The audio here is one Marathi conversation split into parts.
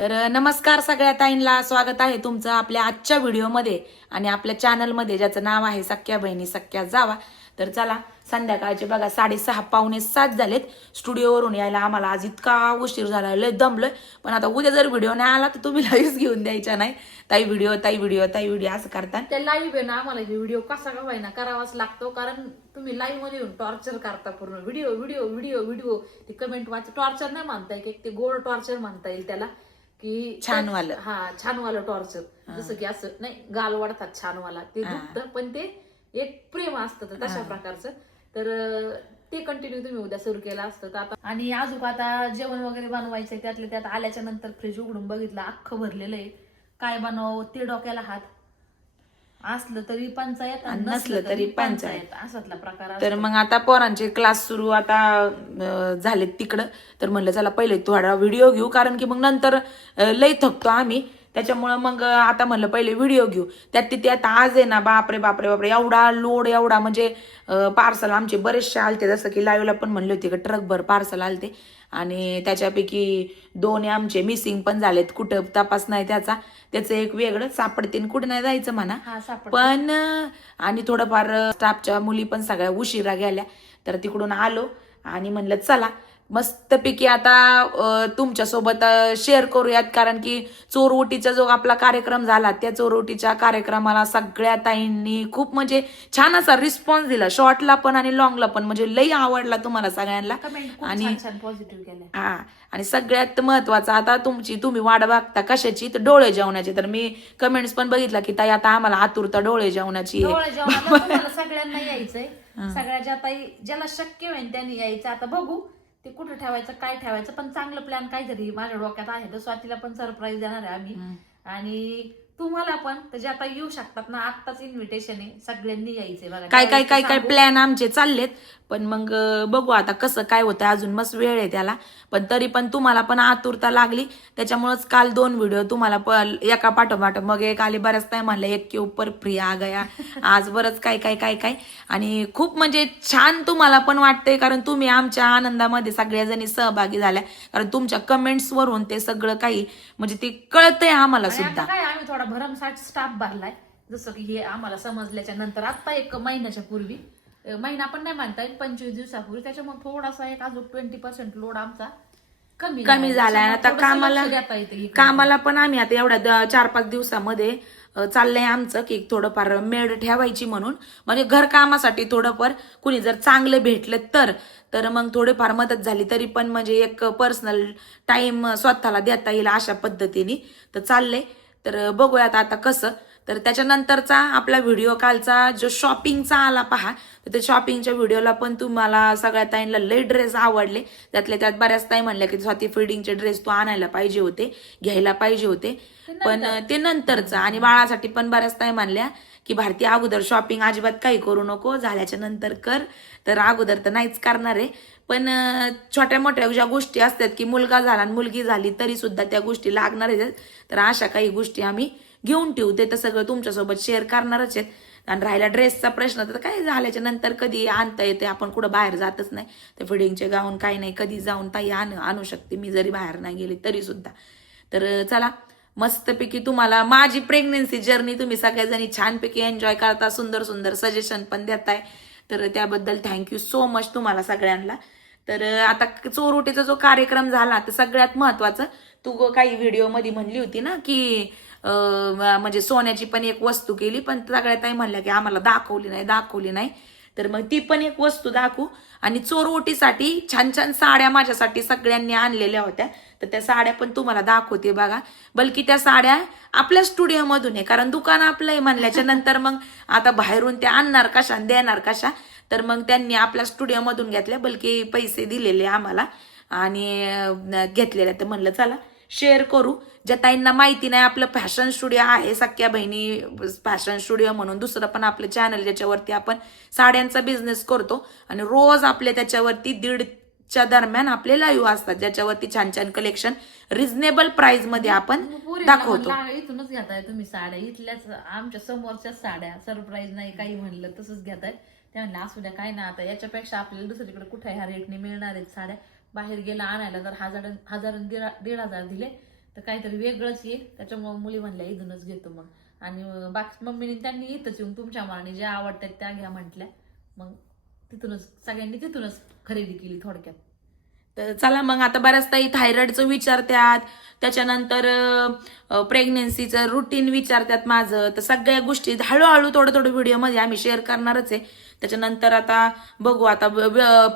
तर नमस्कार सगळ्या ताईंना, स्वागत आहे तुमचं आपल्या आजच्या व्हिडिओमध्ये आणि आपल्या चॅनलमध्ये, ज्याचं नाव आहे सख्या बहिणी सख्या जावा. तर चला, संध्याकाळचे बघा 6:30 पावणे 7 झालेत. स्टुडिओवरून यायला आम्हाला आज इतका उशीर झाला, लय दमलोय. पण आता उद्या जर व्हिडिओ नाही आला तर तुम्ही लाईव्ह घेऊन द्यायच्या नाही. ताई व्हिडिओ, ताई व्हिडिओ, ताई व्हिडिओ असं करता. त्या लाईव्ह आहे ना, आम्हाला व्हिडिओ कसा का होईना करावाच लागतो, कारण तुम्ही लाईव्ह मध्ये येऊन टॉर्चर करता पूर्ण. व्हिडिओ व्हिडिओ व्हिडिओ व्हिडिओ ते कमेंट वाच. टॉर्चर नाही म्हणता येईल, ते गोड टॉर्चर म्हणता येईल त्याला, की छानवालं. हा छानवालं टॉर्चर. जसं की असं नाही, गाल वाढतात छानवाला, ते दुखतं पण ते एक प्रेम असतं तशा प्रकारचं. तर ते कंटिन्यू तुम्ही उद्या सुरू केलं असतं. आता आणि अजून आता जेवण वगैरे बनवायचंय, त्यातल्या त्यात आल्याच्या नंतर फ्रीज उघडून बघितलं, अख्खं भरलेलं आहे. काय बनवावं ते डोक्याला हात. असलं तरी पंचायत आणि नसलं तरी पंचायत, असातला प्रकार असतो. तर मग आता पोरांचे क्लास सुरू आता झालेत तिकडं. तर म्हणलं चला पहिले थोडा व्हिडिओ घेऊ, कारण की मग नंतर लई थकतो आम्ही. त्याच्यामुळं मग आता म्हणलं पहिले व्हिडिओ घेऊ. त्यात आज आहे ना, बापरे बापरे बापरे, एवढा लोड, एवढा म्हणजे पार्सल आमचे बरेचसे आलते. जसं की लाईव्हला पण म्हणले होते की ट्रकभर पार्सल आलते, आणि त्याच्यापैकी 2 आमचे मिसिंग पण झालेत. कुठं तपास नाही त्याचं एक वेगळं सापडतीन, कुठं नाही जायचं म्हणा. पण आणि थोडंफार स्टाफच्या मुली पण सगळ्या उशिरा गेल्या. तर तिकडून आलो आणि म्हणलं चला मस्तपैकी आता तुमच्यासोबत शेअर करूयात, कारण की चोरवटीचा जो आपला कार्यक्रम झाला, त्या चोरवटीच्या कार्यक्रमाला सगळ्या ताईंनी खूप म्हणजे छान असा रिस्पॉन्स दिला, शॉर्टला पण आणि लॉंगला पण. म्हणजे लई आवडला तुम्हाला सगळ्यांना. आणि पॉझिटिव्ह केलं. हा, आणि सगळ्यात महत्वाचं आता तुम्ही वाट बघता कशाची, तर डोळे जेवणाची. तर मी कमेंट्स पण बघितला की ताई आता आम्हाला आतुरता डोळे जेवणाची सगळ्यांना यायचंय. सगळ्या ताई ज्याला शक्य होईल त्यांनी यायचं. आता बघू ते कुठं ठेवायचं, काय ठेवायचं, पण चांगलं प्लॅन काहीतरी माझ्या डोक्यात आहे. तर स्वातीला पण सरप्राईज देणार आहे आम्ही, आणि तुम्हाला पण. तर जे आता येऊ शकतात ना, आत्ताच इन्व्हिटेशन आहे, सगळ्यांनी यायचंय. बघा काय प्लॅन आमचे चाललेत, पण मग बघू आता कसं काय होतं. अजून मस्त वेळ आहे त्याला, पण तरी पण तुम्हाला पण आतुरता लागली. त्याच्यामुळेच काल 2 व्हिडिओ तुम्हाला एका पाठोपाठ मग एक आले. बऱ्याच नाही म्हणलं एक के ऊपर फ्री आ गया. आज बरंच काय. आणि खूप म्हणजे छान तुम्हाला पण वाटतंय, कारण तुम्ही आमच्या आनंदामध्ये सगळ्याजणी सहभागी झाल्या. कारण तुमच्या कमेंट्स वरून ते सगळं काही म्हणजे ते कळतंय आम्हाला सुद्धा. काय आम्ही थोडा भरमसाठ स्टाफ भरलाय. जसं की हे आम्हाला समजल्याच्या नंतर आता 1 महिन्याच्या पूर्वी, महिना पण नाही म्हणता येईल, 25 दिवसापूर्वी. त्याच्यामुळे थोडासा एक अजून 20% लोड आमचा कमी झालाय. आता कामाला पण आम्ही आता एवढ्या 4-5 दिवसामध्ये चाललंय आमचं की थोडंफार मेड ठेवायची म्हणून. म्हणजे घरकामासाठी थोडंफार कुणी जर चांगलं भेटलं तर मग थोडीफार मदत झाली तरी पण म्हणजे एक पर्सनल टाइम स्वतःला देता येईल अशा पद्धतीने. तर चाललंय. तर बघूयात आता कसं. तर त्याच्यानंतरचा आपला व्हिडिओ कालचा जो शॉपिंगचा आला पहा, तर त्या शॉपिंगच्या व्हिडिओला पण तुम्हाला सगळ्या ताईंना लई ड्रेस आवडले. त्यातल्या त्यात बऱ्याच ताई म्हणल्या की स्वाती फिडिंगचे ड्रेस तू आणायला पाहिजे होते, घ्यायला पाहिजे होते. पण ते नंतरचं. आणि बाळासाठी पण बऱ्याच ताई म्हणल्या की भारती अगोदर शॉपिंग अजिबात काही करू नको, झाल्याच्या नंतर कर. तर अगोदर तर नाहीच करणार आहे, पण छोट्या मोठ्या ज्या गोष्टी असतात की मुलगा झाला आणि मुलगी झाली तरी सुद्धा त्या गोष्टी लागणार आहेत. तर अशा काही गोष्टी आम्ही घेऊन ठेवू. ते तर सगळं तुमच्यासोबत शेअर करणारच आहेत. आणि राहिला ड्रेसचा प्रश्न, तर काय झाल्याच्या नंतर कधी आणता येते, आपण कुठं बाहेर जातच नाही. ते फिडिंगचे गाऊन काही नाही, कधी जाऊन ताई आणू शकते मी, जरी बाहेर नाही गेली तरी सुद्धा. तर चला मस्तपैकी तुम्हाला माझी प्रेग्नेन्सी जर्नी तुम्ही सगळ्याजणी छानपैकी एन्जॉय करता, सुंदर सुंदर सजेशन पण देताय. तर त्याबद्दल थँक्यू सो मच तुम्हाला सगळ्यांना. तर आता चोरवटीचा जो कार्यक्रम झाला, तर सगळ्यात महत्वाचं, तू काही व्हिडिओमध्ये म्हणली होती ना की म्हणजे सोन्याची पण एक वस्तू केली, पण सगळ्या ताई म्हणल्या की आम्हाला दाखवली नाही. तर मग ती पण एक वस्तू दाखवू. आणि चोरवटीसाठी छान छान साड्या माझ्यासाठी सगळ्यांनी आणलेल्या होत्या, तर त्या साड्या पण तुम्हाला दाखवते बघा. बल्कि त्या साड्या आपल्या स्टुडिओमधून आहे, कारण दुकान आपलं आहे म्हणल्याच्या नंतर मग आता बाहेरून त्या आणणार कशा, देणार कशा. तर मग त्यांनी आपल्या स्टुडिओमधून घेतल्या, बल्कि पैसे दिलेले आम्हाला आणि घेतलेल्या. तर म्हणलं चला शेअर करू. ज्या ताईंना माहिती नाही, आपलं फॅशन स्टुडिओ आहे सख्या बहिणी फॅशन स्टुडिओ म्हणून. दुसरं पण आपलं चॅनल, ज्याच्यावरती आपण साड्यांचा बिझनेस करतो आणि रोज आपले त्याच्यावरती 1:30च्या दरम्यान आपले लाईव्ह असतात, ज्याच्यावरती छान छान कलेक्शन रिझनेबल प्राइस मध्ये आपण दाखवतो. इथूनच घेताय तुम्ही साड्या, इथल्याच आमच्या समोरच्याच साड्या. सरप्राईज नाही काही म्हणलं तसंच घेताय. त्या म्हणलं असू द्या, काय ना, आता याच्यापेक्षा आपल्याला दुसरीकडे कुठे ह्या रेटने मिळणार आहेत साड्या. बाहेर गेला आणायला तर 1000 1,500 दिले, तर तर काहीतरी वेगळंच ये, त्याच्यामुळे मुली म्हणल्या इथूनच घेतो मग. आणि बाकी मम्मीने त्यांनी इथंच येऊन तुमच्या मनाने ज्या आवडतात त्या घ्या म्हटल्या, मग तिथूनच सगळ्यांनी तिथूनच खरेदी केली थोडक्यात. तर चला मग आता बऱ्याच ताई थायरॉइडचं विचारतात, त्याच्यानंतर प्रेग्नेन्सीचं रुटीन विचारतात माझं. तर सगळ्या गोष्टी हळूहळू थोडं व्हिडिओमध्ये आम्ही शेअर करणारच आहे. त्याच्यानंतर आता बघू, आता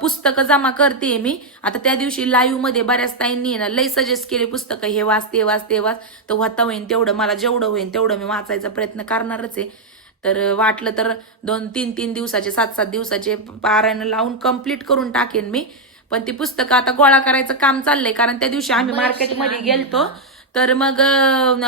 पुस्तकं जमा करते मी. आता त्या दिवशी लाईव्ह मध्ये बऱ्याच ताईंनी ना लई सजेस्ट केले पुस्तकं, हे वाच ते वाच ते वाच. तर होता होईन तेवढं, मला जेवढं होईन तेवढं मी वाचायचा प्रयत्न करणारच आहे. तर वाटलं तर 2-3 दिवसाचे 7-7 दिवसाचे पारायण लावून कम्प्लीट करून टाकेन मी. पण ती पुस्तकं आता गोळा करायचं काम चाललंय, कारण त्या दिवशी आम्ही मार्केटमध्ये गेलतो. तर मग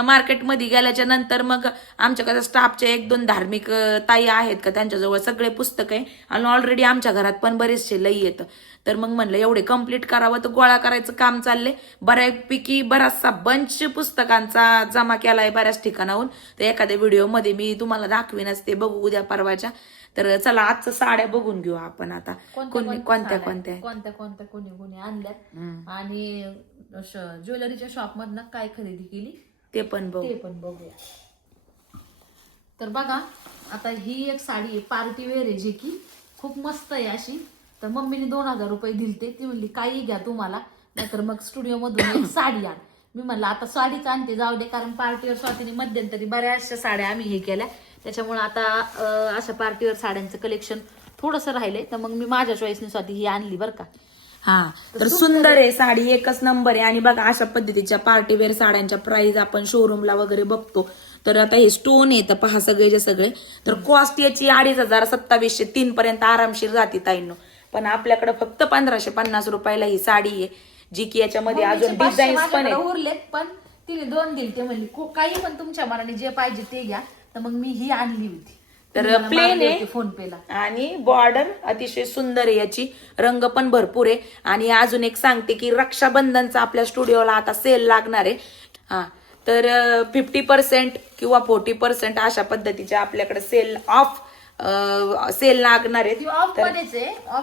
मार्केटमध्ये गेल्याच्या नंतर मग आमच्याकडे स्टाफचे 1-2 धार्मिक ताई आहेत का त्यांच्याजवळ सगळे पुस्तक आहे, आणि ऑलरेडी आमच्या घरात पण बरेचसे लई येतं. तर मग म्हणलं एवढे कम्प्लीट करावं, तर गोळा करायचं काम चाललंय. बऱ्यापैकी बराचसा बंच पुस्तकांचा जमा केलाय बऱ्याच ठिकाणाहून. तर एखाद्या व्हिडिओमध्ये मी तुम्हाला दाखवीनच, ते बघू उद्या परवाच्या. तर चला आजचं साड्या बघून घेऊ आपण आता, कोणत्या कोणी आणल्यात आणि ज्वेलरीच्या शॉप मधनं काय खरेदी केली ते पण बघूया. तर बघा, आता ही एक साडी आहे पार्टी वेअर आहे, जी की खूप मस्त आहे अशी. तर मम्मीने 2000 रुपये दिलते, ती म्हणली काही घ्या तुम्हाला, नाहीतर मग स्टुडिओ मधून एक साडी आण. मी म्हणलं आता साडीच आणते, जाऊ दे, कारण पार्टीवर स्वातीने मध्यंतरी बऱ्याचशा साड्या आम्ही हे केल्या, त्याच्यामुळे आता अशा पार्टीवर साड्यांचं कलेक्शन थोडंसं राहिलंय. तर मग मी माझ्या चॉईसने स्वाती ही आणली बरं का. हा, तर सुंदर आहे साडी, एकच नंबर आहे. आणि बघा अशा पद्धतीच्या पार्टीवेअर साड्यांच्या प्राइस आपण शोरूमला वगैरे बघतो. तर आता हे स्टोन येतं पहा सगळेचे सगळे. तर कॉस्ट याची 2500, 2700, 3 पर्यंत आरामशीर जाते ताईंनो. पण आपल्याकडे फक्त 1550 रुपयाला ही साडी आहे, जी की याच्यामध्ये अजून डिझाईन्स पण आहेत. उरलेत, पण तिने 2 दिले. ते म्हणली काही पण तुमच्या मनाने जे पाहिजे ते घ्या. तर मग मी ही आणली होती. तर प्लेन आहे फोन पेला, आणि बॉर्डर अतिशय सुंदर आहे याची, रंग पण भरपूर आहे. आणि अजून एक सांगते की रक्षाबंधनचा आपल्या स्टुडिओला आता सेल लागणार आहे. हा, तर 50% किंवा 40% अशा पद्धतीच्या आपल्याकडे सेल लागणार आहे. ऑफ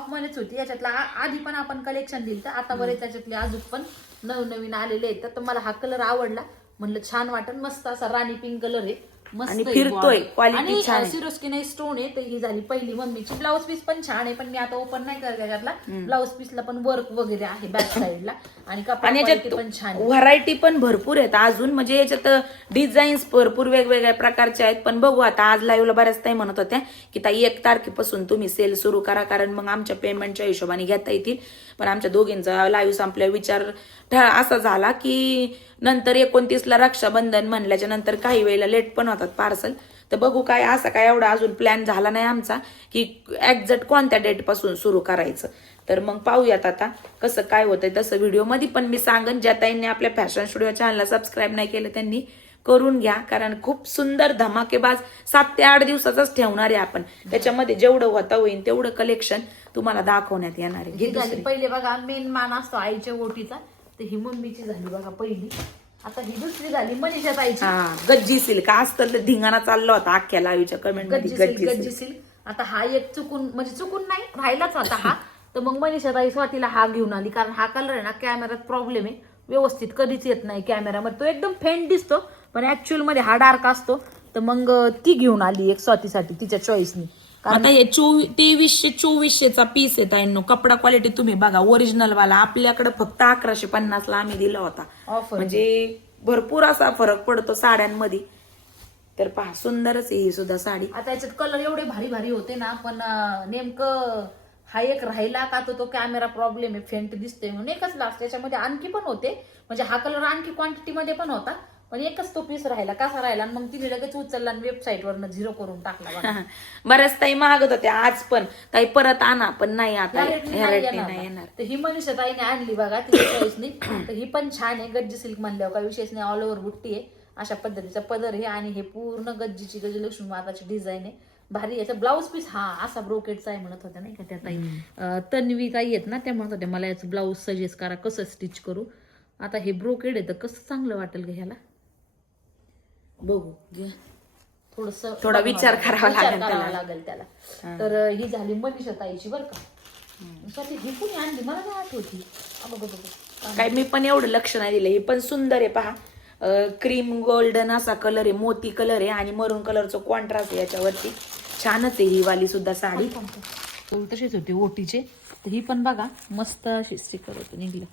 मध्येच होती. याच्यातला आधी पण आपण कलेक्शन दिलं, तर आता बरेच त्याच्यातले अजून पण नवीन आलेले आहेत. तर मला हा कलर आवडला, म्हणलं छान वाटन, मस्त असा राणी पिंक कलर आहे, मस्त फिरतोय, क्वालिटी छान, सिरोस्की स्टोन आहे. तर ही झाली पहिली मम्मीची. ब्लाऊज पीस पण छान आहे, पण मी आता ओपन नाही करत त्याच्यातला. ब्लाऊज पीसला पण वर्क वगैरे आहे बॅक साईडला, आणि कपडा पण छान, व्हरायटी पण भरपूर आहेत अजून. म्हणजे याच्यात डिझाईन्स भरपूर वेगवेगळ्या प्रकारचे आहेत. पण बघू आता, आज लाईव्हला बऱ्याच ताई म्हणत होत्या की ताई 1 तारखेपासून तुम्ही सेल सुरू करा, कारण मग आमच्या पेमेंटच्या हिशोबाने घेता येतील. पण आमच्या दोघींचा लाईव्ह संपल्या विचार असा झाला की नंतर 29ला रक्षाबंधन म्हणल्याच्या नंतर काही वेळेला लेट पण होतात पार्सल. तर बघू काय, असा काय एवढा अजून प्लॅन झाला नाही आमचा की एक्झॅक्ट कोणत्या डेट पासून सुरू करायचं. तर मग पाहूयात आता कसं काय होतंय. तसं व्हिडिओमध्ये पण मी सांगन. ज्या ताईंनी आपल्या फॅशन स्टुडिओ चॅनलला सबस्क्राईब नाही केलं त्यांनी करून घ्या, कारण खूप सुंदर धमाकेबाज 7 ते 8 दिवसाचाच ठेवणार आहे आपण. त्याच्यामध्ये जेवढं होता होईल तेवढं कलेक्शन तुम्हाला दाखवण्यात येणार आहे. पहिले बघा मेन मान असतो आईच्या ओटीचा, तर ही मम्मीची झाली बघा पहिली. आता ही दुसरी झाली मनीषा ताईची. गज्जी सिल्क असतं धिंगाणा चालला होता अख्ख्या लाईव्हच्या कमेंट मध्ये, गज्जी सिल्क. आता हा एक चुकून नाही राहिलाच होता हा. तर मग मनीषा ताई स्वातीला हा घेऊन आली, कारण हा कलर आहे ना कॅमेऱ्यात प्रॉब्लेम आहे, व्यवस्थित कधीच येत नाही कॅमेरामध्ये. तो एकदम फेंट दिसतो, पण ऍक्च्युअल मध्ये हा डार्क असतो. तर मग ती घेऊन आली एक स्वातीसाठी तिच्या चॉईसनी. आता हे 2300-2400चा पीस आहे ताईंनो. कपडा क्वालिटी तुम्ही बघा, ओरिजिनल वाला आपल्याकडे फक्त 1150ला आम्ही दिला होता. म्हणजे भरपूर असा फरक पडतो साड्यांमध्ये. तर पहा सुंदरच आहे ही सुद्धा साडी. आता याच्यात कलर एवढे भारी भारी होते ना, पण नेमकं हा एक राहिला का तो कॅमेरा प्रॉब्लेम आहे, फेंट दिसतोय म्हणून एकच लास्ट. त्याच्यामध्ये आणखी पण होते, म्हणजे हा कलर आणखी क्वांटिटी मध्ये पण होता, पण एकच तो पीस राहिला. कसा राहिला, मग तिने लगेच उचलला आणि वेबसाईट वरनं 0 करून टाकला. बऱ्याच ताई मागत होत्या आज पण ताई परत आणा, पण नाही आता नाही येणार. तर ही मनीषा ताईने आणली बघा तिच्या चॉईसनी. तर ही पण छान आहे, गज्जी सिल्क म्हणल्यावर काही विशेष नाही. ऑल ओव्हर बुट्टी आहे, अशा पद्धतीचा पदर आहे, आणि हे पूर्ण गज्जीची गजलक्ष्मी माताची डिझाईन आहे, भारी. याचा ब्लाऊज पीस हा असा ब्रोकेडचा आहे म्हणत होत्या नाही का त्या ताई, तन्वी ताई आहेत ना, त्या म्हणत होत्या मला याचं ब्लाऊज सजेस्ट करा कसं स्टिच करू. आता हे ब्रोकेड आहे तर कसं चांगलं वाटेल ग ह्याला, बघू थोडा विचार करावा लागेल त्याला. तर ही झाली मनीषा ताईची बरं का. ही कुणी आणली मला नाही आठवती. काय मी पण एवढं लक्ष नाही दिलं. ही पण सुंदर आहे पहा, क्रीम गोल्डन असा कलर आहे, मोती कलर आहे आणि मरून कलरचं कॉन्ट्रास्ट आहे याच्यावरती. छानच आहे ही वाली सुद्धा साडी. तसेच होते ओटीचे. तर ही पण बघा मस्त अशी स्टिकर होतं निघलं.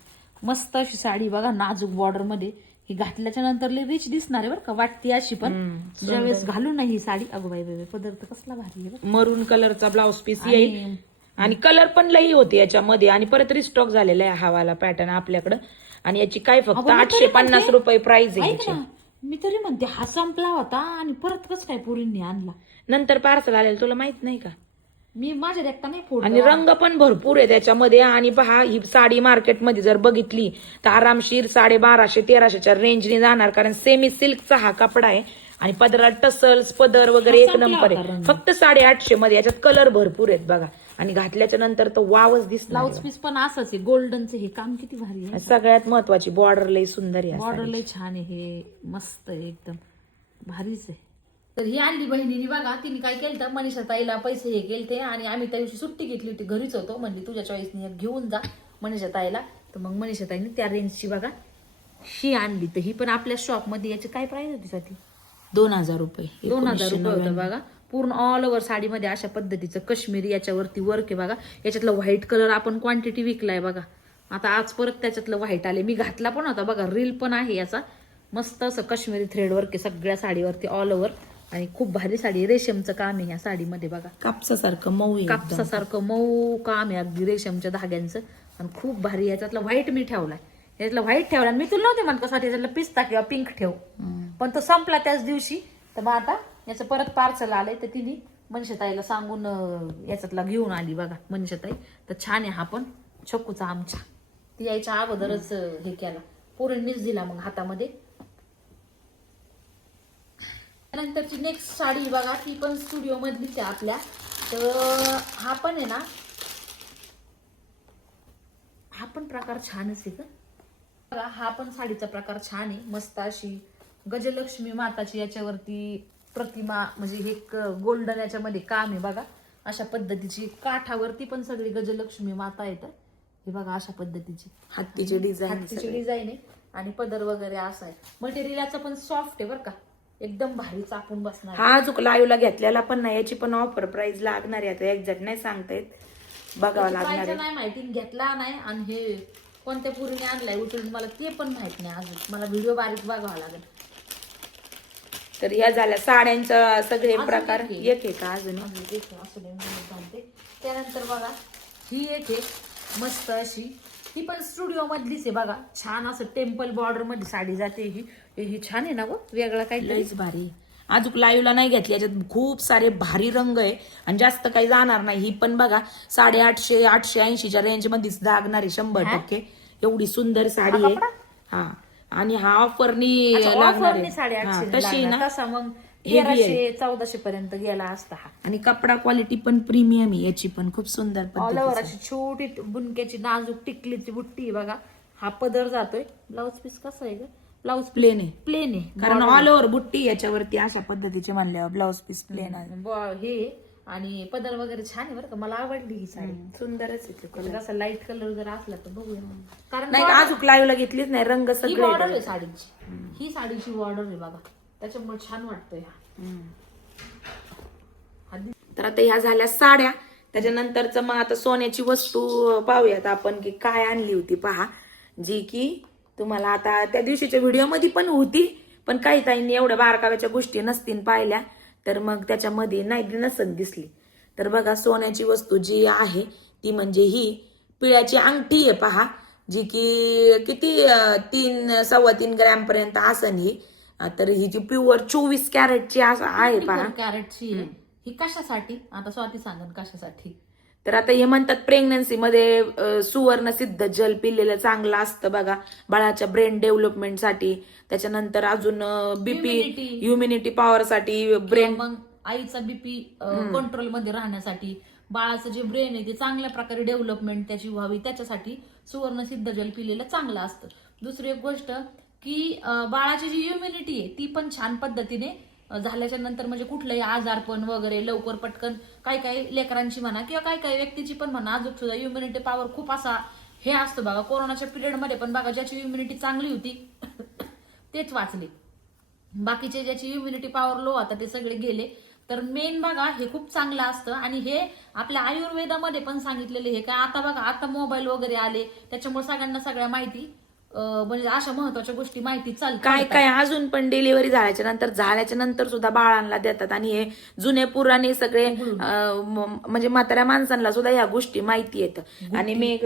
मस्त अशी साडी बघा नाजूक बॉर्डर मध्ये. ही घातल्याच्या नंतर लई रिच दिसणार आहे बरं का, वाटते अशी. पण ज्यावेळेस घालून नाही ही साडी, अगो बाई बाई पदार्थ कसला भारी आहे. मरून कलरचा ब्लाउज पीस येईल आणि कलर पण लई होते याच्यामध्ये आणि परत रिस्टॉक झालेला आहे हा वाला पॅटर्न आपल्याकडं. आणि याची काय फक्त 850 रुपये प्राइस आहे ऐक ना, मी तरी म्हणते हा संपला होता आणि परत कसं काय पोरींनी आणला. नंतर पार्सल आलेलं तुला माहित नाही का. मी माझ्या देखता नाही फोडला. आणि रंग पण भरपूर आहे त्याच्यामध्ये. आणि पहा ही साडी मार्केटमध्ये जर बघितली तर आरामशीर 1250-1300च्या रेंजने जाणार, कारण सेमी सिल्कचा हा कपडा आहे आणि पदराला टसल्स पदर वगैरे एक नंबर आहे. फक्त 850 मध्ये. याच्यात कलर भरपूर आहेत बघा आणि घातल्याच्या नंतर तर वावच दिसणार. ब्लाउज पीस पण असंच आहे, गोल्डनचं. हे काम किती भारी आहे. सगळ्यात महत्वाची बॉर्डर लई सुंदर आहे. बॉर्डर लई छान आहे, हे मस्त आहे एकदम भारीच आहे. तर ही आणली बहिणीने बघा. तिने काय केलं, मनीषा ताईला पैसे हे केलते आणि आम्ही त्या दिवशी सुट्टी घेतली होती, घरीच होतो. म्हणजे तुझ्या चॉईसने घेऊन जा मनीषा ताईला. तर मग मनीषा ताईने त्या रेंजची बघा ही आणली. तर ही पण आपल्या शॉप मध्ये. याची काय प्राइस होती साठी? 2000 रुपये. 2000 रुपये होतं बघा. पूर्ण ऑल ओव्हर साडीमध्ये अशा पद्धतीचं काश्मीरी याच्यावरती वर्क आहे बघा. याच्यातलं व्हाईट कलर आपण क्वांटिटी विकलाय बघा. आता आज परत त्याच्यातलं व्हाईट आले. मी घातला पण होता बघा, रील पण आहे याचा. मस्त असं काश्मीरी थ्रेड वर्क आहे सगळ्या साडीवरती ऑल ओव्हर. आणि खूप भारी साडी आहे. रेशमचं काम आहे या साडीमध्ये बघा. कापसासारखं मऊ आहे. कापसासारखं मऊ काम आहे अगदी रेशमच्या धाग्यांचं. आणि खूप भारी. याच्यातलं व्हाईट मी ठेवलाय. याच्यातलं व्हाईट ठेवला. मी तुला नव्हते म्हणत कसं याच्यातलं पिस्ता किंवा पिंक ठेव, पण तो संपला त्याच दिवशी. तर मग आता याचं परत पार्सल आलंय. तर तिने मनीषाताईला सांगून याच्यातला घेऊन आली बघा मनीषाताई. तर छान आहे हा पण छक्कूचा आमच्या. ती यायच्या अगोदरच हे केला, पोरींनीच दिला मग हातामध्ये. त्यानंतरची नेक्स्ट साडी बघा, ती पण स्टुडिओ मधलीच आहे आपल्या. तर हा पण आहे ना, हा पण प्रकार छानच आहे का बघा. हा पण साडीचा प्रकार छान आहे. मस्त अशी गजलक्ष्मी माताची याच्यावरती प्रतिमा, म्हणजे हे गोल्डन याच्यामध्ये काम आहे बघा. अशा पद्धतीची काठावरती पण सगळी गजलक्ष्मी माता येतात. हे बघा अशा पद्धतीची हत्तीची डिझाईन आहे. आणि पदर वगैरे असा आहे. मटेरियलचा पण सॉफ्ट आहे बरं का, एकदम भारी चापून बसणार. हा जो लाईव्हला घेतलेला पण नाही. याची पण ऑफर प्राइस लागणार आहे. आता एक्झॅक्ट नाही सांगता येत, बघावं लागणार आहे. नाही माहिती, घेतला नाही. आणि हे कोणत्या पुरीने आणलाय उचलून मला ते पण माहित नाही अजून. मला व्हिडिओ बारीक बघावा लागेल. तर या झाल्या साड्यांचा सगळे प्रकार. एक आहे का अजून? त्यानंतर बघा ही एक आहे मस्त अशी. ही पण स्टुडिओ मधलीच आहे बघा. छान असं टेम्पल बॉर्डर मध्ये साडी जाते. ही छान आहे ना गो, वेगळा काही लईच भारी. अजून लाईव्हला नाही घेतली. याच्यात खूप सारे भारी रंग आहे आणि जास्त काही जाणार नाही. ही पण बघा 850-880च्या रेंज मध्येच लागणार आहे 100%. एवढी सुंदर साडी आहे. हा, आणि हा ऑफरनी लागणार आहे तशी ना. तसा मग 1300-1400 पर्यंत गेला असता हा. आणि कपडा क्वालिटी पण प्रीमियम आहे याची पण. खूप सुंदर ऑल ओव्हर अशी छोटी बुनक्याची नाजूक टिकलीची बुट्टी आहे बघा. हा पदर जातोय. ब्लाउज पीस कसं आहे ग? ब्लाउज प्लेन आहे. प्लेन आहे कारण ऑल ओव्हर बुट्टी याच्यावरती अशा पद्धतीचे म्हणल्यावर ब्लाउज पीस प्लेन आहे. हे आणि पदर वगैरे छान आहे बरं का. मला आवडली ही साडी. सुंदरच आहे कलर. असा लाईट कलर जर असला तर बघूया. कारण नाही अजून लाईव्हला घेतलीच नाही. रंग ही सगळे बॉर्डर आहे साडीची. ही साडीची बॉर्डर आहे बघा, त्याच्यामुळे छान वाटतोय हा. तर आता ह्या झाल्या साड्या. त्याच्यानंतरच मग आता सोन्याची वस्तू पाहूयात आपण की काय आणली होती पहा. जी की तुम्हाला आता त्या दिवशीच्या व्हिडिओ मध्ये पण होती, पण काही ताईंनी एवढ्या बारकाव्याच्या गोष्टी नसतील पाहिल्या, तर मग त्याच्यामध्ये नाही नसन दिसली. तर बघा सोन्याची वस्तू जी आहे ती म्हणजे ही पिळ्याची अंगठी आहे पहा. जी की किती 3-3.25 ग्रॅम पर्यंत असन ही. तर ही जी प्युअर 24 कॅरेटची आहे पहा. कॅरेटची. ही कशासाठी आता स्वाती सांगन कशासाठी. तर आता हे म्हणतात प्रेग्नन्सी मध्ये सुवर्ण सिद्ध जल पिलेलं चांगलं असतं बघा, बाळाच्या ब्रेन डेव्हलपमेंटसाठी. त्याच्यानंतर अजून बीपी इम्युनिटी पॉवरसाठी, ब्रेन मग आईचा बीपी कंट्रोल मध्ये राहण्यासाठी, बाळाचं जे ब्रेन आहे ते चांगल्या प्रकारे डेव्हलपमेंट त्याची व्हावी त्याच्यासाठी सुवर्ण सिद्ध जल पिलेलं चांगलं असतं. दुसरी एक गोष्ट की बाळाची जी इम्युनिटी आहे ती पण छान पद्धतीने झाल्याच्या नंतर, म्हणजे कुठलंही आजारपण वगैरे लवकर पटकन, काही लेकरांची म्हणा किंवा काही व्यक्तीची पण म्हणा, अजून सुद्धा इम्युनिटी पॉवर खूप असा हे असतं बघा. कोरोनाच्या पिरियड मध्ये पण बघा ज्याची इम्युनिटी चांगली होती तेच वाचले. बाकीचे ज्याची इम्युनिटी पॉवर लो आता ते सगळे गेले. तर मेन बघा हे खूप चांगलं असतं आणि हे आपल्या आयुर्वेदामध्ये पण सांगितलेले. हे काय आता बघा आता मोबाईल वगैरे आले त्याच्यामुळे सगळ्यांना सगळ्या माहिती म्हणजे अशा महत्वाच्या गोष्टी माहिती काय काय अजून पण डिलिव्हरी झाल्याच्या नंतर सुद्धा बाळांना देतात. आणि हे जुने पुराणे सगळे म्हणजे म्हाताऱ्या माणसांना सुद्धा या गोष्टी माहिती येतं. आणि मी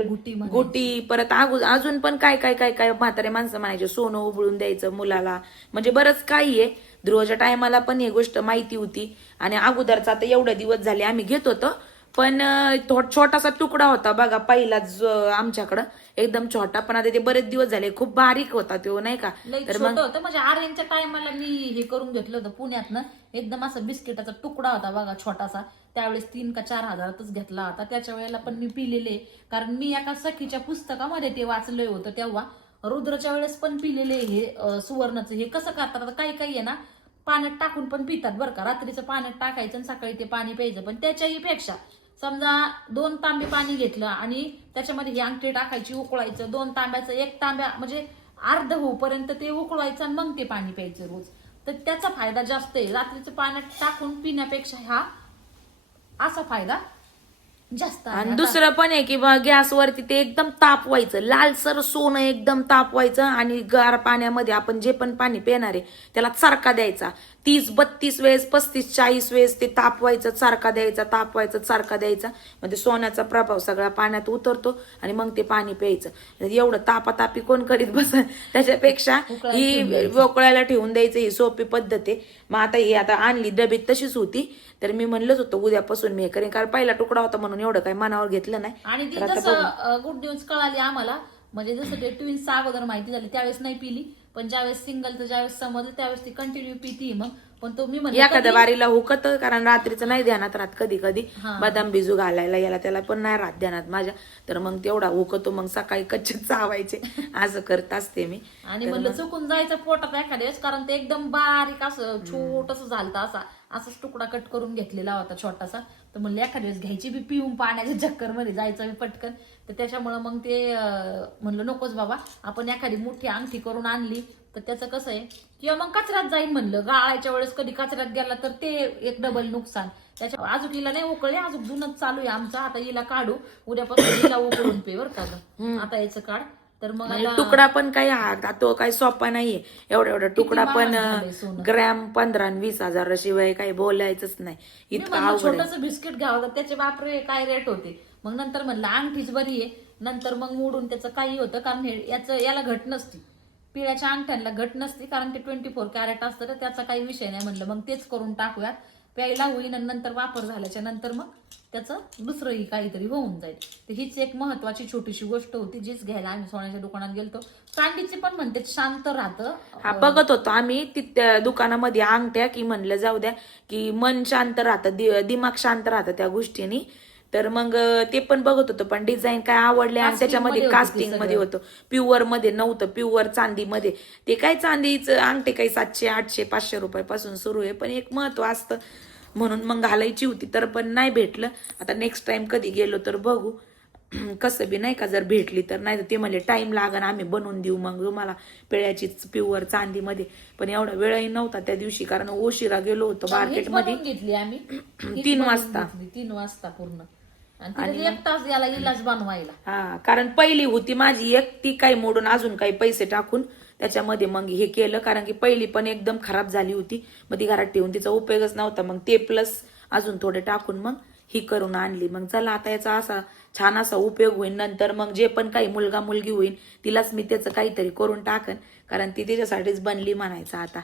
गोटी परत अजून पण काय काय काय काय म्हातारे माणसं म्हणायचे सोनं उबळून द्यायचं मुलाला, म्हणजे बरंच काही आहे. ध्रुवच्या टायमाला पण ही गोष्ट माहिती होती. आणि अगोदरचा आता एवढे दिवस झाले आम्ही घेत होतो, पण छोटासा तुकडा होता बघा पहिलाच आमच्याकडं, एकदम छोटा. पण आता ते बरेच दिवस झाले, खूप बारीक होता तो, नाही का. तर मग होतं म्हणजे आर्यनच्या टायमाला मी हे करून घेतलं होतं पुण्यातनं, एकदम असं बिस्किटाचा तुकडा होता बघा छोटासा. त्यावेळेस 3 का 4 हजारातच घेतला होता. त्याच्या वेळेला पण मी पिलेले, कारण मी एका सखीच्या पुस्तकामध्ये ते वाचलं होतं तेव्हा. रुद्रच्या वेळेस पण पिलेले हे सुवर्णाचं. हे कसं करतात आता काही काही आहे ना पाण्यात टाकून पण पितात बरं का. रात्रीचं पाण्यात टाकायचं आणि सकाळी ते पाणी प्यायचं. पण त्याच्याही पेक्षा समजा 2 तांबे पाणी घेतलं आणि त्याच्यामध्ये ही अंगठी टाकायची, उकळायचं. 2 तांब्याचं 1 तांब्या म्हणजे अर्ध होईपर्यंत ते उकळवायचं आणि मग ते पाणी प्यायचं रोज. तर त्याचा फायदा जास्त आहे. रात्रीचं पाण्यात टाकून पिण्यापेक्षा हा असा फायदा जास्त आहे. आणि दुसरं पण आहे की गॅसवरती ते एकदम तापवायचं, लालसर सोनं एकदम तापवायचं. आणि गार पाण्यामध्ये आपण जे पण पाणी पिणार आहे त्याला चरका द्यायचा. 30-32 वेळेस 35-40 वेळेस ते तापवायचं, चरका द्यायचा, तापवायचं, चरका द्यायचा. म्हणजे सोन्याचा प्रभाव सगळा पाण्यात उतरतो आणि मग ते पाणी प्यायचं. एवढं तापातापी कोण करीत बस, त्याच्यापेक्षा ही उकळायला ठेवून द्यायचं. ही सोपी पद्धत आहे. मग आता ही आता आणली डबीत तशीच होती, तर मी म्हणलंच होतं उद्यापासून मी हे करेन, कारण पहिला तुकडा होता म्हणून एवढं काही मनावर घेतलं नाही. आणि ती जसं गुड न्यूज कळाली आम्हाला, म्हणजे जसं ते ट्विन्स अगोदर माहिती झाली त्यावेळेस नाही पिली, पण ज्यावेळेस सिंगलचं ज्यावेळेस समजलं त्यावेळेस ती कंटिन्यू पिती. मग पण तो मी म्हणलं एखाद्या बारीला हुकत, कारण रात्रीचं नाही ध्यानात राहत कधी कधी. बदाम भिजू घालायला याला त्याला पण नाही राहत ध्यानात माझ्या, तर मग तेवढा हुकतो. मग सकाळी कच्चे चावायचे असं करत असते मी. आणि म्हणलं चुकून जायचं पोटात एखाद्या वेळेस, कारण ते एकदम बारीक असं छोटस झालतं, असाच तुकडा कट करून घेतलेला होता छोटासा. तर म्हणलं एखाद्या वेळेस घ्यायची बी पिऊन पाण्याच्या चक्कर मध्ये जायचं बी पटकन. तर त्याच्यामुळं मग ते म्हणलं नकोच बाबा, आपण एखादी मोठी अंगठी करून आणली तर त्याचं कसं आहे, किंवा मग कचऱ्यात जाईल म्हणलं. गाळायच्या वेळेस कधी कचऱ्यात गेला तर ते एक डबल नुकसान. त्याच्या अजून हिला नाही उकळले, अजून जुनच चालू आहे आमचा. आता हिला काढू, उद्यापासून हिला उकळून पे बरं का. आता याचं काढ. तर मग तुकडा पण काही तो काही सोपा नाहीये. एवढा तुकडा पण ग्रॅम 15 आणि 20 हजाराशिवाय काही बोलायचंच नाही. इतकं छोटस बिस्किट घ्यावं तर त्याचे बापरे काय रेट होते. मग नंतर म्हणलं अंगठीच बरी आहे. नंतर मग मोडून त्याचं काही होतं, कारण याला घट नसती, पिळ्याच्या अंगठ्यांना घट नसती, कारण ते 24 कॅरेट असतं. तर त्याचा काही विषय नाही. म्हणलं मग तेच करून टाकूयात, प्यायला होईन आणि नंतर वापर झाल्याच्या नंतर मग त्याचं दुसरंही काहीतरी होऊन जाईल. तर हीच एक महत्वाची छोटीशी गोष्ट होती, जीच घ्यायला आम्ही सोन्याच्या दुकानात गेलतो. चांदीचे पण म्हणते शांत राहतं. बघत होतो आम्ही तिथल्या दुकानामध्ये अंगठ्या, की म्हणलं जाऊ द्या, की मन शांत राहतं, दिमाग शांत राहतं त्या गोष्टीनी. तर मग ते पण बघत होतो, पण डिझाईन काय आवडले. आणि त्याच्यामध्ये कास्टिंग मध्ये होतं, प्युअर मध्ये नव्हतं, प्युअर चांदीमध्ये. ते काय चांदीचं अंगठे काही 700, 800, 500 रुपयापासून सुरू आहे. पण एक महत्व असतं म्हणून मग घालायची होती, तर पण नाही भेटलं. आता नेक्स्ट टाइम कधी गेलो तर बघू कसं बी, नाही का. जर भेटली तर, नाही तर ते म्हणले टाइम लागन, आम्ही बनवून देऊ मग तुम्हाला पिळ्याची प्युअर चांदीमध्ये. पण एवढा वेळही नव्हता त्या दिवशी, कारण उशिरा गेलो होतो मार्केटमध्ये. घेतली आम्ही 3 वाजता. 3 वाजता पूर्ण. आणि 1 तास याला इलाज बनवायला. कारण पहिली होती माझी एक, ती काही मोडून अजून काही पैसे टाकून त्याच्यामध्ये मग हे केलं. कारण की पहिली पण एकदम खराब झाली होती, मग ती घरात ठेवून तिचा उपयोगच नव्हता. मग ते प्लस अजून थोडे टाकून मग ही करून आणली. मग चला आता याचा असा छान असा उपयोग होईल. नंतर मग जे पण काही मुलगा मुलगी होईल तिलाच मी त्याचं काहीतरी करून टाकन, कारण ती त्याच्यासाठीच बनली म्हणायचं आता.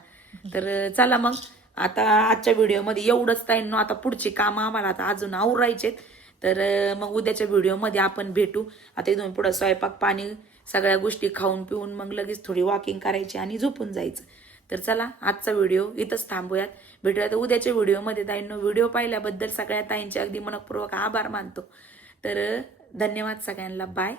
तर चला मग आता आजच्या व्हिडिओमध्ये एवढंच ताईंनो. आता पुढची कामं आम्हाला आता अजून आवरायचेत. तर मग उद्याच्या व्हिडिओमध्ये आपण भेटू. आता इथून पुढे स्वयंपाक पाणी सगळ्या गोष्टी खाऊन पिऊन मग लगेच थोडी वॉकिंग करायची आणि झोपून जायचं. तर चला आजचा व्हिडिओ इथंच थांबूयात. भेटूया तर उद्याच्या व्हिडिओमध्ये. ताईंनो व्हिडिओ पाहिल्याबद्दल सगळ्या ताईंचे अगदी मनपूर्वक आभार मानतो. तर धन्यवाद सगळ्यांना. बाय.